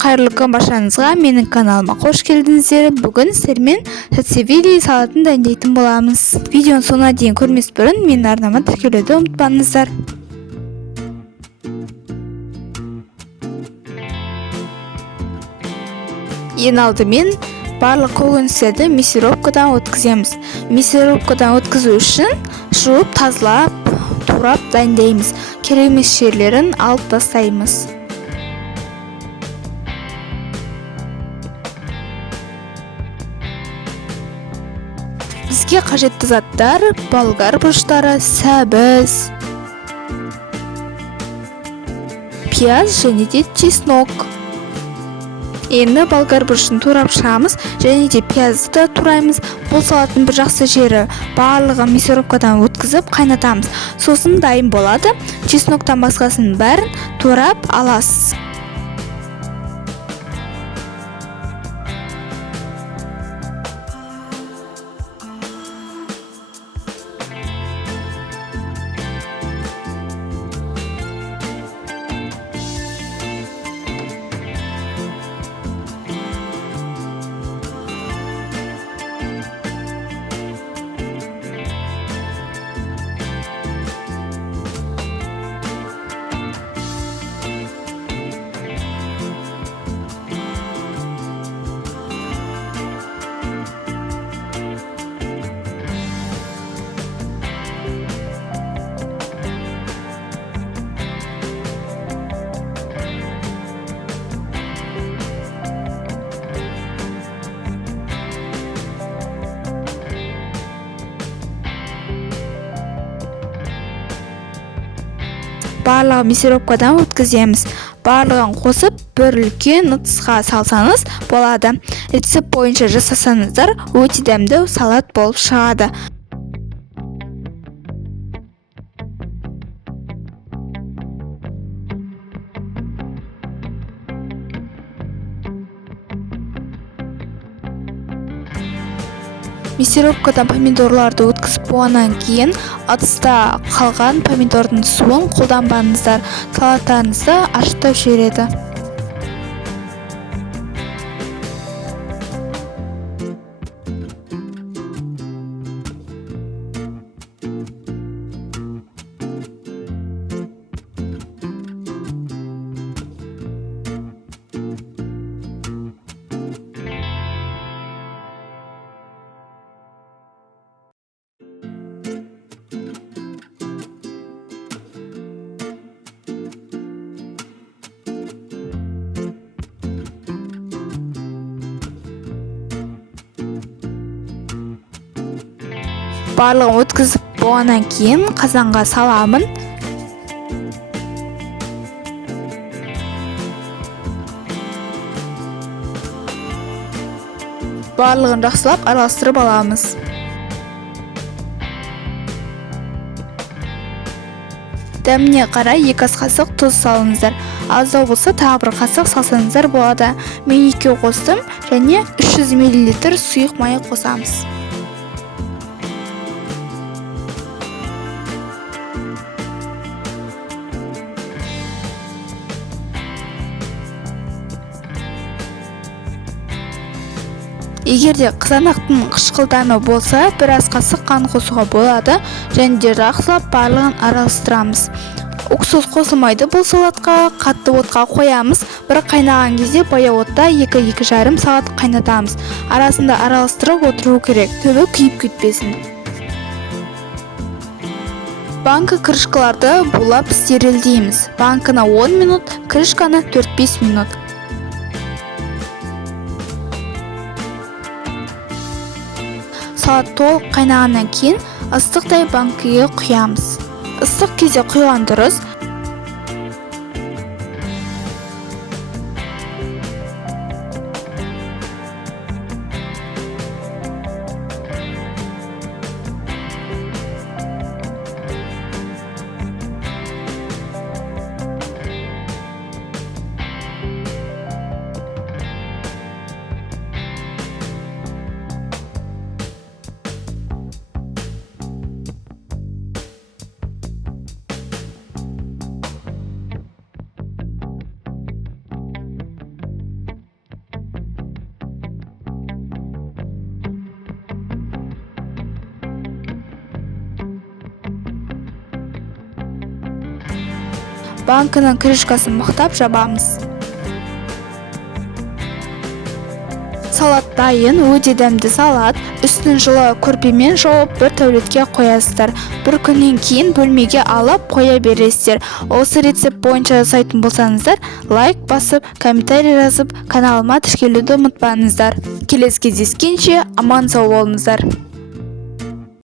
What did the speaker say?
Қайырлы күн баршаңызға, менің каналыма қош келдіңіздер. Бүгін сіздермен сацевили салатын дайындайтын боламыз. Видеоны соңына дейін көрмес бұрын менің арнама тіркелуді ұмытпаңыздар. Ең алдымен барлық көкөністерді мясорубкадан өткіземіз. Мясорубкадан өткізу үшін жуып, тазалап, турап дайындаймыз. Керек емес жерлерін алып тастаймыз. Бізге қажетті заттар: болгар бұрыштары, сәбіз, пияз және де чеснок. Енді болгар бұрышын турап шығамыз және де пиязды да тураймыз. Бұл салаттың бір жақсы жері: барлығын мясорубкадан өткізіп қайнатамыз. Сосын дайын болады. Чесноктан басқасын бәрін турап аласыз. Барлығын мясорубкадан өткіземіз. Барлығын қосып, бір үлкен ыдысқа салсаңыз болады. Рецепт бойынша жасасаңыздар, өте дәмді салат болып шығады. Мясорубкадан помидорларды өткізіп болғаннан кейін ыдыста қалған помидордың суын қолданбаңыздар. Салаттарыңызды ашытып жібереді. Барлығын өткізіп болғаннан кейін қазанға саламын. Барлығын жақсылап араластырып аламыз. Дәміне қарай 2 ас қасық тұз салыңыздар. Аздау болса тағы 1 қасық салсаңыздар болады. Мен 2 қостым және 300 мл сұйық май қосамыз. Егерде қызанақтың қышқылданы болса, 1 ас қасық қант қосуға болады және де жақсылап барлығын араластырамыз. Уксус қосылмайды бұл салатқа, қатты отқа қоямыз. Бір қайнаған кезде баяу отта 2-2,5 сағат қайнатамыз. Арасында араластырып отыру керек, түбі күйіп кетпесін. Банка крышкаларды булап стерилдейміз. Банканы 10 минут, крышканы 4-5 минут. Салат толық қайнағаннан кейін ыстықтай банкіге құямыз. Ыстық кезде құйған дұрыс. банкінің крышкасын мықтап жабамыз. Салат дайын, өте дәмді салат. Үстін жылы көрпемен жауып бір тәулікке қоясыздар. Бір күннен кейін бөлмеге алып қоя бересіздер. Осы рецепт бойынша жасайтын болсаңыздар, лайк басып, комментарий жазып, каналыма тіркелуді ұмытпаңыздар. Келесі кездескенше аман сау болыңыздар.